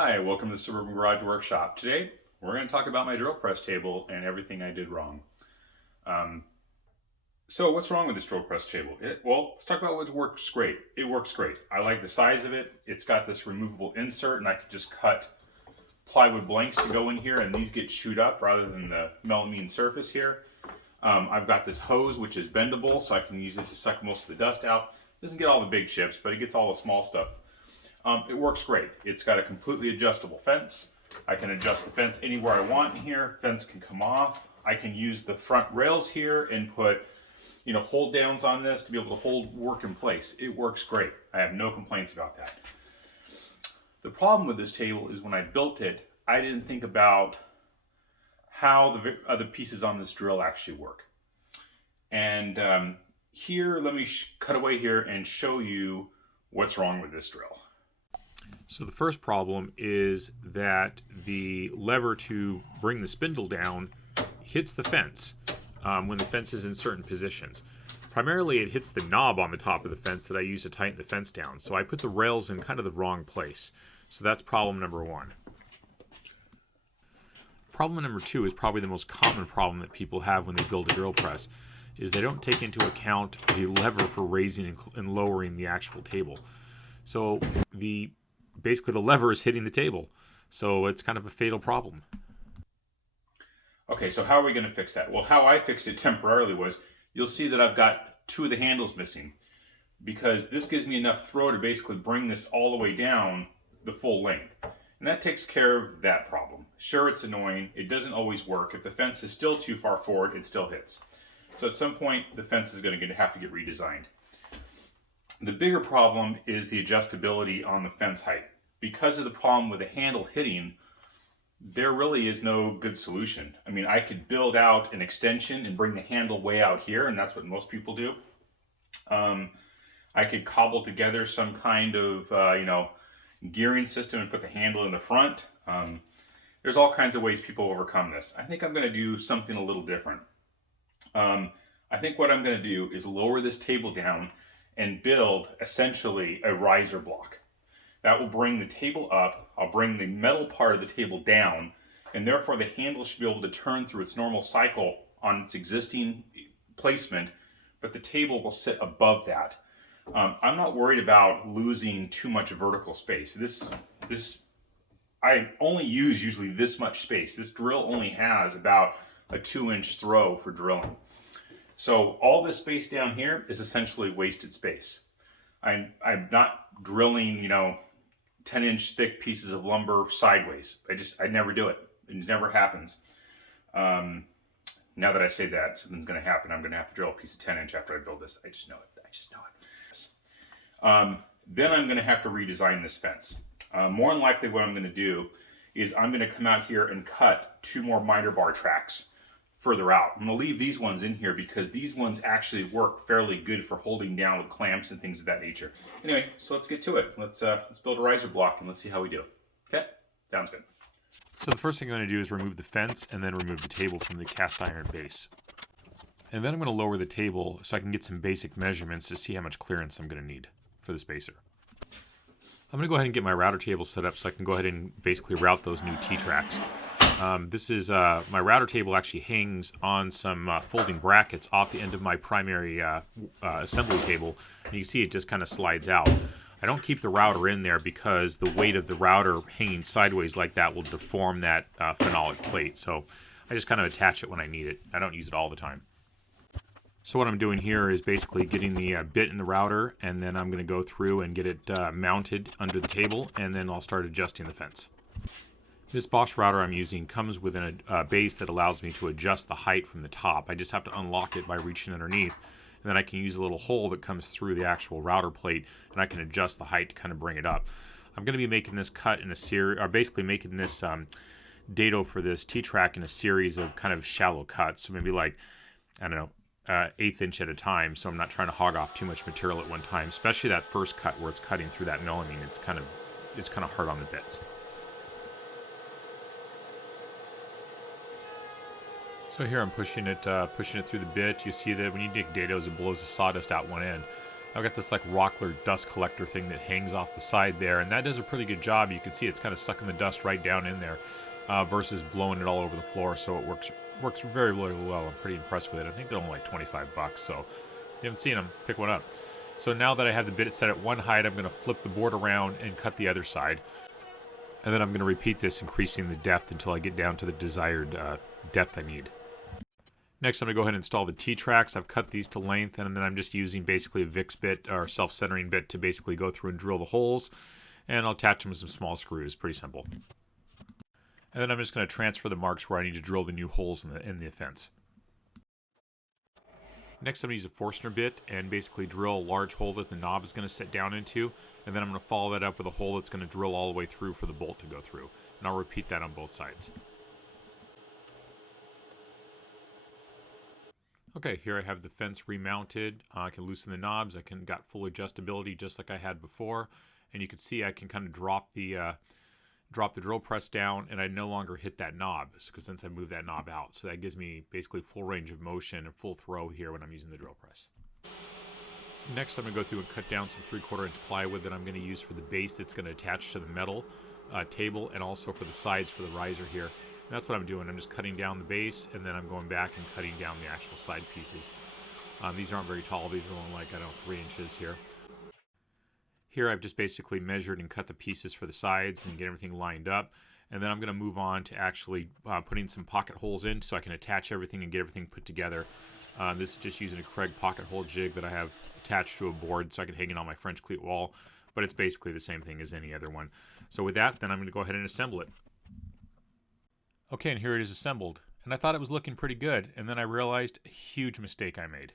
Hi, welcome to the Suburban Garage Workshop. Today, we're going to talk about my drill press table and everything I did wrong. So what's wrong with this drill press table? Well, let's talk about what works great. It works great. I like the size of it. It's got this removable insert and I can just cut plywood blanks to go in here and these get chewed up rather than the melamine surface here. I've got this hose which is bendable so I can use it to suck most of the dust out. It doesn't get all the big chips, but it gets all the small stuff. It works great. It's got a completely adjustable fence. I can adjust the fence anywhere I want in here. Fence can come off. I can use the front rails here and put, hold downs on this to be able to hold work in place. It works great. I have no complaints about that. The problem with this table is when I built it, I didn't think about how the other pieces on this drill actually work. And here, let me cut away here and show you what's wrong with this drill. So the first problem is that the lever to bring the spindle down hits the fence when the fence is in certain positions. Primarily it hits the knob on the top of the fence that I use to tighten the fence down. So I put the rails in kind of the wrong place. So that's problem number one. Problem number two is probably the most common problem that people have when they build a drill press, is they don't take into account the lever for raising and lowering the actual table. So basically the lever is hitting the table. So it's kind of a fatal problem. Okay, so how are we going to fix that? Well, how I fixed it temporarily was, you'll see that I've got two of the handles missing because this gives me enough throw to basically bring this all the way down the full length. And that takes care of that problem. Sure, it's annoying. It doesn't always work. If the fence is still too far forward, it still hits. So at some point, the fence is going to have to get redesigned. The bigger problem is the adjustability on the fence height. Because of the problem with the handle hitting, there really is no good solution. I mean, I could build out an extension and bring the handle way out here, and that's what most people do. I could cobble together some kind of, gearing system and put the handle in the front. There's all kinds of ways people overcome this. I think I'm going to do something a little different. I think what I'm going to do is lower this table down and build essentially a riser block. That will bring the table up. I'll bring the metal part of the table down, and therefore the handle should be able to turn through its normal cycle on its existing placement, but the table will sit above that. I'm not worried about losing too much vertical space. I only use usually this much space. This drill only has about a 2-inch throw for drilling. So all this space down here is essentially wasted space. I'm not drilling, 10-inch thick pieces of lumber sideways. I never do it. It never happens. Now that I say that something's going to happen, I'm going to have to drill a piece of 10-inch after I build this. I just know it. Then I'm going to have to redesign this fence. More than likely what I'm going to do is I'm going to come out here and cut 2 more miter bar tracks further out. I'm going to leave these ones in here because these ones actually work fairly good for holding down with clamps and things of that nature. Anyway, so let's get to it. Let's build a riser block and let's see how we do. Okay? Sounds good. So the first thing I'm going to do is remove the fence and then remove the table from the cast iron base. And then I'm going to lower the table so I can get some basic measurements to see how much clearance I'm going to need for the spacer. I'm going to go ahead and get my router table set up so I can go ahead and basically route those new T-tracks. This is my router table actually hangs on some folding brackets off the end of my primary assembly table, and you can see it just kind of slides out. I don't keep the router in there because the weight of the router hanging sideways like that will deform that phenolic plate, so I just kind of attach it when I need it. I don't use it all the time. So what I'm doing here is basically getting the bit in the router, and then I'm going to go through and get it mounted under the table, and then I'll start adjusting the fence. This Bosch router I'm using comes with a base that allows me to adjust the height from the top. I just have to unlock it by reaching underneath, and then I can use a little hole that comes through the actual router plate, and I can adjust the height to kind of bring it up. I'm going to be making this cut in a series, or basically making this dado for this T-track in a series of kind of shallow cuts, so maybe like, I don't know, 1/8 inch at a time, so I'm not trying to hog off too much material at one time, especially that first cut where it's cutting through that melamine. It's kind of hard on the bits. So here I'm pushing it through the bit. You see that when you dig dados, it blows the sawdust out one end. I've got this like Rockler dust collector thing that hangs off the side there, and that does a pretty good job. You can see it's kind of sucking the dust right down in there versus blowing it all over the floor. So it works very, very well. I'm pretty impressed with it. I think they're only like 25 bucks. So if you haven't seen them, pick one up. So now that I have the bit set at one height, I'm going to flip the board around and cut the other side. And then I'm going to repeat this, increasing the depth until I get down to the desired depth I need. Next, I'm going to go ahead and install the T-tracks. I've cut these to length, and then I'm just using basically a VIX bit or self-centering bit to basically go through and drill the holes. And I'll attach them with some small screws. Pretty simple. And then I'm just going to transfer the marks where I need to drill the new holes in the fence. Next, I'm going to use a Forstner bit and basically drill a large hole that the knob is going to sit down into. And then I'm going to follow that up with a hole that's going to drill all the way through for the bolt to go through. And I'll repeat that on both sides. Okay, here I have the fence remounted. I can loosen the knobs. I can got full adjustability just like I had before. And you can see I can kind of drop the drill press down, and I no longer hit that knob because since I moved that knob out. So that gives me basically full range of motion and full throw here when I'm using the drill press. Next, I'm going to go through and cut down some 3/4 inch plywood that I'm going to use for the base that's going to attach to the metal table, and also for the sides for the riser here. And that's what I'm doing. I'm just cutting down the base, and then I'm going back and cutting down the actual side pieces. These aren't very tall. These are only like, 3 inches here. Here I've just basically measured and cut the pieces for the sides and get everything lined up. And then I'm going to move on to actually putting some pocket holes in so I can attach everything and get everything put together. This is just using a Craig pocket hole jig that I have attached to a board so I can hang it on my French cleat wall. But it's basically the same thing as any other one. So with that, then I'm going to go ahead and assemble it. Okay, and here it is assembled. And I thought it was looking pretty good. And then I realized a huge mistake I made.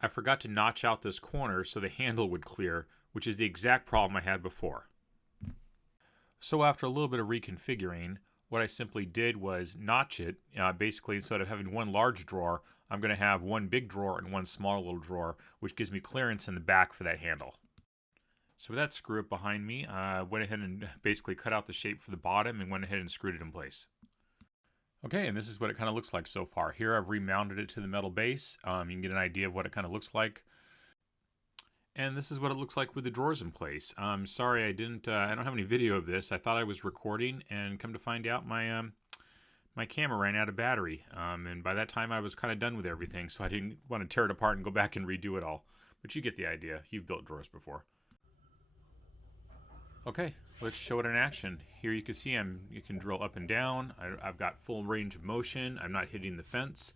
I forgot to notch out this corner so the handle would clear, which is the exact problem I had before. So after a little bit of reconfiguring, what I simply did was notch it. Basically, instead of having one large drawer, I'm going to have one big drawer and one small little drawer, which gives me clearance in the back for that handle. So with that screw up behind me, I went ahead and basically cut out the shape for the bottom and went ahead and screwed it in place. Okay, and this is what it kind of looks like so far. Here I've remounted it to the metal base. You can get an idea of what it kind of looks like. And this is what it looks like with the drawers in place. Sorry, I don't have any video of this. I thought I was recording, and come to find out my my camera ran out of battery. And by that time I was kind of done with everything, so I didn't want to tear it apart and go back and redo it all. But you get the idea. You've built drawers before. Okay, let's show it in action. Here you can see you can drill up and down. I've got full range of motion. I'm not hitting the fence.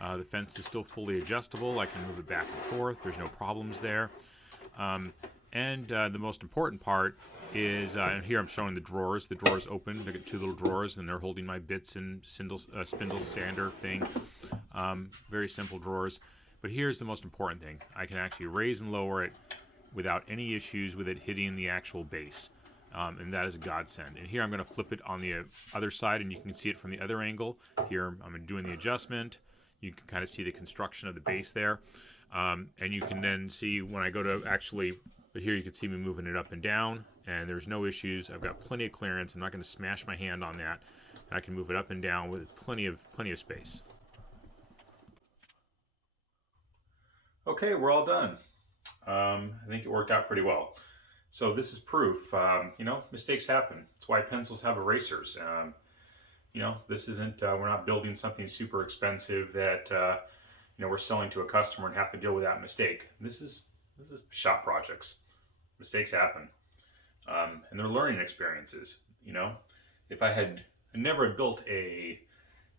The fence is still fully adjustable. I can move it back and forth. There's no problems there. And the most important part is, and here I'm showing the drawers. The drawers open. I got 2 little drawers, and they're holding my bits and spindle sander thing. Very simple drawers. But here's the most important thing. I can actually raise and lower it without any issues with it hitting the actual base. And that is a godsend. And here I'm going to flip it on the other side, and you can see it from the other angle. Here I'm doing the adjustment. You can kind of see the construction of the base there. And you can then see when I go to actually, but here you can see me moving it up and down, and there's no issues. I've got plenty of clearance. I'm not going to smash my hand on that. And I can move it up and down with plenty of space. Okay, we're all done. I think it worked out pretty well. So this is proof. Mistakes happen. That's why pencils have erasers. This isn't, we're not building something super expensive that, we're selling to a customer and have to deal with that mistake. This is shop projects. Mistakes happen. And they're learning experiences. If I never built a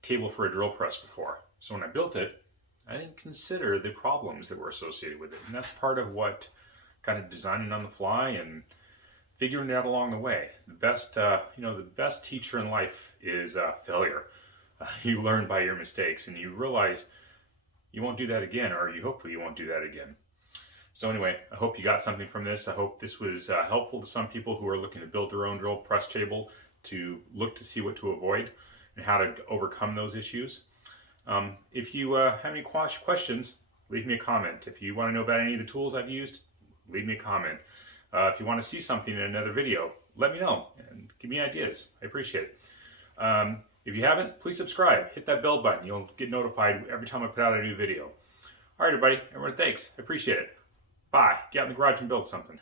table for a drill press before. So when I built it, I didn't consider the problems that were associated with it. And that's part of what kind of designing on the fly and figuring it out along the way. The best teacher in life is failure. You learn by your mistakes, and you realize you won't do that again, or you hope you won't do that again. So anyway, I hope you got something from this. I hope this was helpful to some people who are looking to build their own drill press table, to look to see what to avoid and how to overcome those issues. If you have any questions, leave me a comment. If you want to know about any of the tools I've used, leave me a comment. If you want to see something in another video, let me know and give me ideas. I appreciate it. If you haven't, please subscribe. Hit that bell button. You'll get notified every time I put out a new video. All right, everybody. Everyone, thanks. I appreciate it. Bye. Get out in the garage and build something.